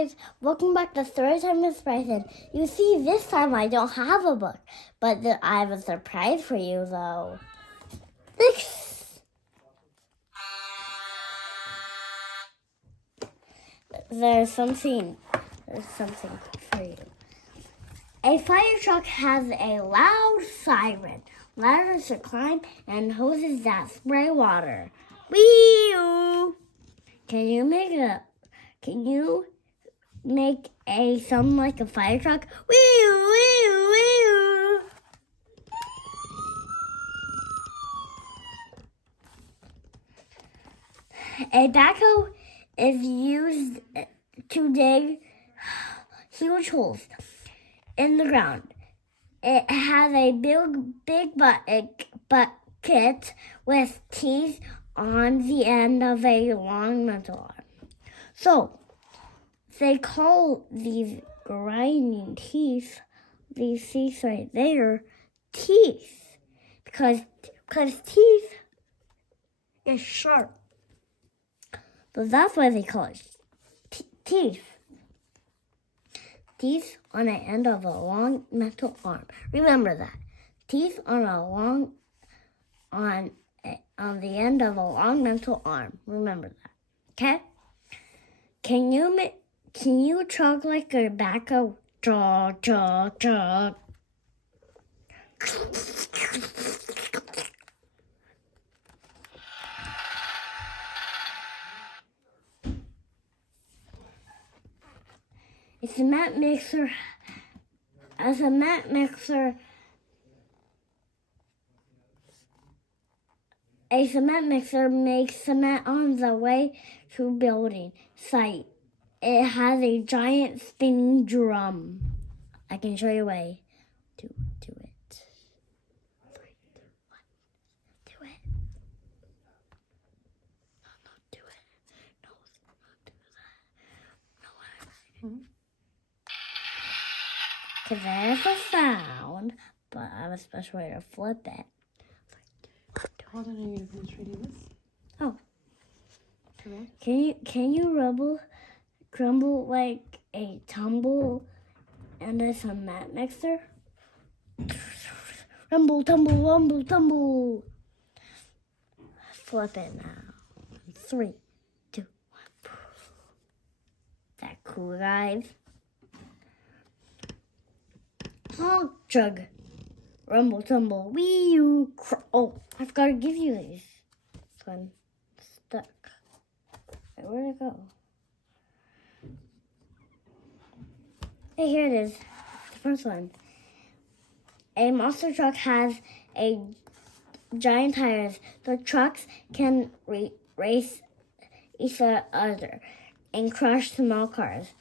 guys, welcome back to Story Time with Bryson. You see, this time I don't have a book, but I have a surprise for you though. There's something for you. A fire truck has a loud siren, ladders to climb, and hoses that spray water. Wee-oo! Can you make a sound like a fire truck? Wee-oo, wee-oo, wee-oo! A backhoe is used to dig huge holes in the ground. It has a big bucket with teeth on the end of a long metal arm. So, they call these grinding teeth, these teeth right there, teeth. Because teeth is sharp. So that's why they call it teeth. Teeth on the end of a long metal arm. Remember that. Teeth on the end of a long metal arm. Remember that. Okay? Can you talk like a backhoe? Chug, chug, chug. A cement mixer makes cement on the way to building site. It has a giant spinning drum. I can show you a way to do it. 3, 2, 1. Do it. No, do it. No, not do that. No, because there's a sound, but I have a special way to flip it. Hold on, are you going to finish reading this? Oh. Okay. Can you crumble like a tumble and a cement mixer? Rumble, tumble, rumble, tumble. Flip it now. 3, 2, 1. That cool, guys? Honk, chug. Rumble, tumble, wee-oo. Oh, I forgot to give you these. This one stuck. Wait, where'd it go? Hey, here it is. The first one. A monster truck has giant tires. The trucks can race each other and crush small cars.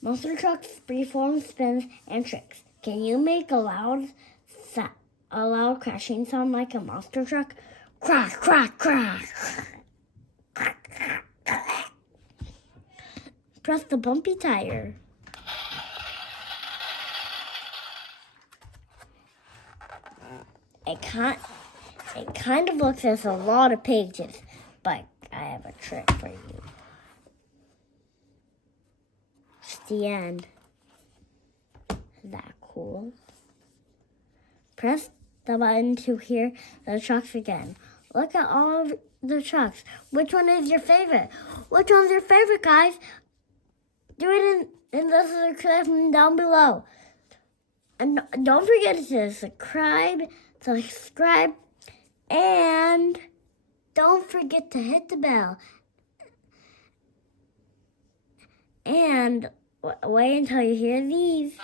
Monster trucks perform spins and tricks. Can you make a loud crashing sound like a monster truck? Crack, crack, crack. Press the bumpy tire. It kind of looks as a lot of pages, but I have a trick for you. It's the end. Is that cool? Press the button to hear the trucks again. Look at all of the trucks. Which one is your favorite? Which one's your favorite, guys? Do it in the comment down below. And don't forget to subscribe, and don't forget to hit the bell. And wait until you hear these.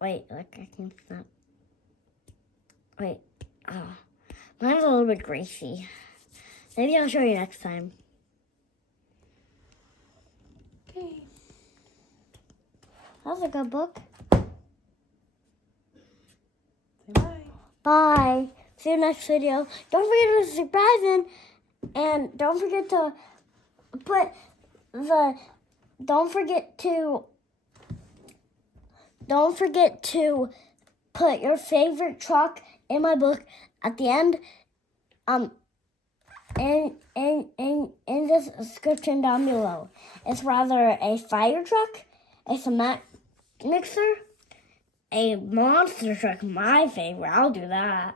Wait, look, I can stop. Wait, mine's a little bit greasy. Maybe I'll show you next time. Okay. That was a good book. Say bye. Bye. See you next video. Don't forget to subscribe and don't forget to put your favorite truck in my book at the end. In the description down below. It's rather a fire truck, a cement mixer, a monster truck, my favorite, I'll do that,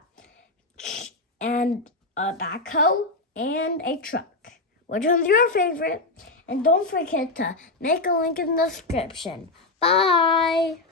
and a backhoe, and a truck. Which one's your favorite? And don't forget to make a link in the description. Bye!